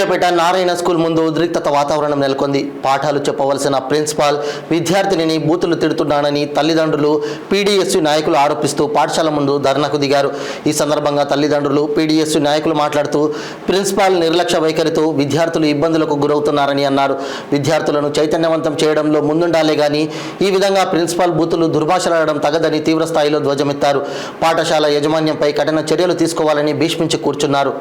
Suryapet Narayana school ముందు ఉద్రిక్తత వాతావరణం నెలకొంది. పాఠాలు చెప్పవలసిన ప్రిన్సిపాల్ విద్యార్థినిని బూతులు తిడుతున్నానని తల్లిదండ్రులు, పీడీఎస్యూ నాయకులు ఆరోపిస్తూ పాఠశాల ముందు ధర్నాకు దిగారు. ఈ సందర్భంగా తల్లిదండ్రులు, పీడీఎస్యూ నాయకులు మాట్లాడుతూ ప్రిన్సిపాల్ నిర్లక్ష్య వైఖరితో విద్యార్థులు ఇబ్బందులకు గురవుతున్నారని అన్నారు. విద్యార్థులను చైతన్యవంతం చేయడంలో ముందుండాలే గాని ఈ విధంగా ప్రిన్సిపాల్ బూతులు దుర్భాషలాడడం తగదని తీవ్ర స్థాయిలో ధ్వజమెత్తారు. పాఠశాల యాజమాన్యంపై కఠిన చర్యలు తీసుకోవాలని భీష్మించి కూర్చున్నారు.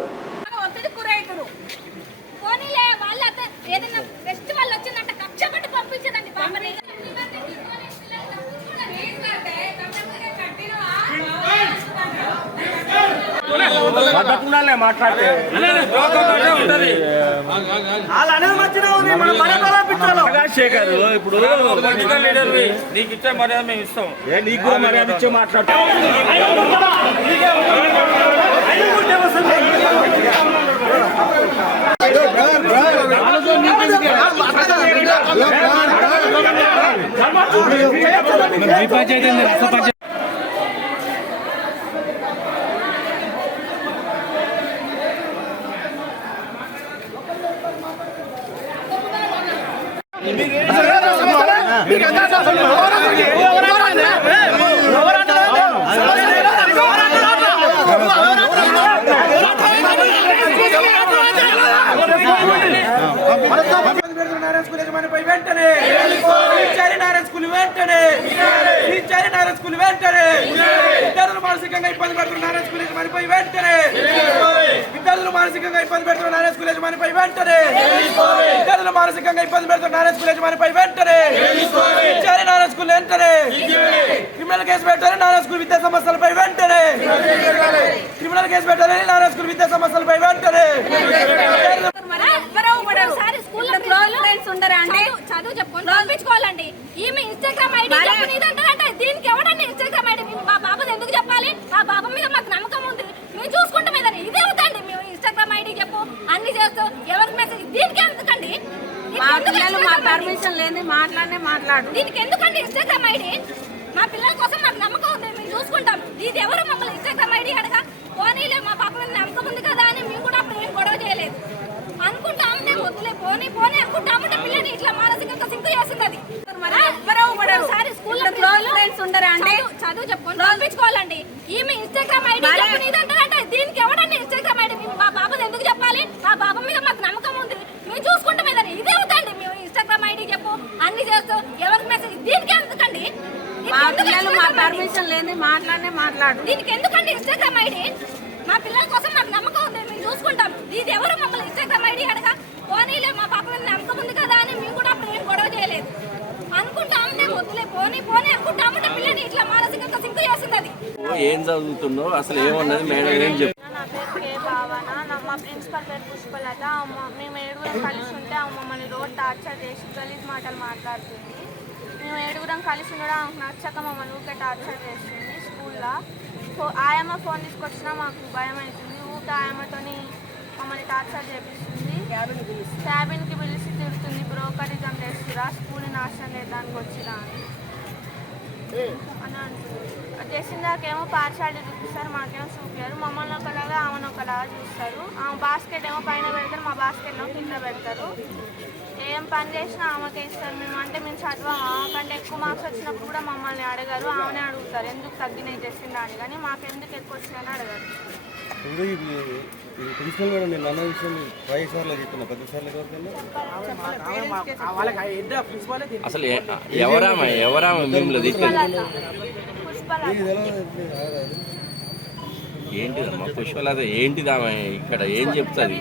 శేఖర్ ఇప్పుడు నీకు ఇచ్చే మర్యాద మేము ఇస్తాం. నీకు మర్యాద ఇచ్చే మాట్లాడుతాం. విద్యార్థులు మానసికంగా ఇబ్బంది పెడుతున్నారు. స్కూల్ యజమానిపై వెంటనే విద్యార్థులు మానసికంగా ఇబ్బంది పెడుతున్నారు. స్కూల్ యజమానిపై వెంటనే విద్యార్థులు మానసికంగా ఇబ్బంది పెడుతున్నారు. స్కూల్ యజమానిపై వెంటనే నారాయణ స్కూల్ వెంటనే క్రిమినల్ కేసు పెట్టాలి. నారాయణ స్కూల్ విద్యా సమస్యలపై వెంటనే క్రిమినల్ కేసు పెట్టాలి. నారాయణ స్కూల్ విద్యా సమస్యలపై వెంటనే చదువు చెప్పుకొని పంపించుకోవాలండి. ఈమె ఇన్స్టాగ్రామ్ ఐడి అంటే దీనికి ఎవడండి ఇన్స్టాగ్రామ్ ఐడి? మా బాబుది ఎందుకు చెప్పాలి? మా బాబు మీద మాకు నమ్మకం ఉంది, మేము చూసుకుంటాం. ఏదైనా ఇదే అవుతండి. మేము ఇన్స్టాగ్రామ్ ఐడి చెప్పు అన్ని చేస్తూ ఎవరికి మెసేజ్ దీనికి ఎందుకండి? పర్మిషన్ లేని మాట్లాడు. దీనికి ఎందుకండి ఇన్స్టాగ్రామ్ ఐడి? మా పిల్లల కోసం మాకు నమ్మకం ఉంది, మేము చూసుకుంటాం. ఇది ఎవరు మమ్మల్ని ఇన్స్టాగ్రామ్ ఐడి అడగా పోనీలే మా పాప మీద నమ్మకం ఉంది కదా అని మేము కూడా అప్పుడు ఏం గొడవ చేయలేదు. అనుకుంటాం మేము వద్దులే పోనీ అనుకుంటామంటే పిల్లని ఇట్లా మానసికంగా సింకు చేస్తుంది. అది చదువు చెప్పుకొని పంపించుకోవాలండి. ఈమె ఇన్స్టాగ్రామ్ ఐడి అంటే దీనికి ఎవడండి ఇన్స్టాగ్రామ్ ఐడి? మా బాబుది ఎందుకు చెప్పాలి? మా బాబు మీద మాకు నమ్మకం ఉంది, మేము చూసుకుంటాం. ఏదైనా ఇదే అవుతండి. మేము ఇన్స్టాగ్రామ్ ఐడి చెప్పు అన్ని చేస్తూ ఎవరికి మెసేజ్ దీనికి ఎందుకండి? పర్మిషన్ లేని మాట్లాడు. దీనికి ఎందుకండి ఇన్స్టాగ్రామ్ ఐడి? మా పిల్లల కోసం మాకు నమ్మకం ఉంది, మేము చూసుకుంటాం. ఇది ఎవరు మమ్మల్ని ఇన్స్టాగ్రామ్ ఐడి అడగా పోనీలే మా పాప మీద నమ్మకం ఉంది కదా అని మేము కూడా అప్పుడు ఏం గొడవ చేయలేదు. అనుకుంటాం మేము వద్దులే పోనీ అనుకుంటామంటే పిల్లని ఇట్లా మానసికంగా సింకు చేస్తుంది. అది ఏం చదువుతుందో అసలు ఏమన్నది మేడం ఏం చెప్పు. నా పేరు కే భావన, మా ప్రిన్సిపల్ పేరు పుష్పలత. మేము ఏడుగురం కలిసి ఉంటే మమ్మల్ని రోజు టార్చర్ చేసి గలీజ్ మాటలు మాట్లాడుతుంది. మేము ఏడుగురం కలిసి ఉండడం ఆమెకు నచ్చక మమ్మల్ని ఊకే టార్చర్ చేస్తుంది. స్కూల్లో ఆయమ్మ ఫోన్ తీసుకొచ్చినా మాకు భయం అవుతుంది. ఊకే ఆయమ్మతోని మమ్మల్ని టార్చర్ చేపిస్తుంది. క్యాబిన్కి పిలిచి తిడుతుంది. బ్రోకరిజం చేస్తురా, స్కూల్ని నాశనం చేయడానికి వచ్చిరా అని అంటుంది. చేసిన దాకేమో పార్షాలిటీ చూపిస్తారు, మాకేమో చూపించారు. మమ్మల్ని ఒకలాగా ఆమెను ఒకలాగా చూస్తారు. ఆమె బాస్కెట్ ఏమో పైన పెడతారు, మా బాస్కెట్ ఏమో కింద పెడతారు. ఏం పని చేసినా ఆమెకే ఇస్తారు. మేము చదవము. ఆమెకంటే ఎక్కువ మార్క్స్ వచ్చినప్పుడు కూడా మమ్మల్ని అడగారు, ఆమెనే అడుగుతారు ఎందుకు తగ్గినాయి చేసిందా అని. కానీ మాకెందుకు ఎక్కువ వచ్చిందని అడగారు. అసలు ఎవరామ ఏంటిదమ్మా పుష్పలత? ఏంటిదామా ఇక్కడ ఏం చెప్తుంది?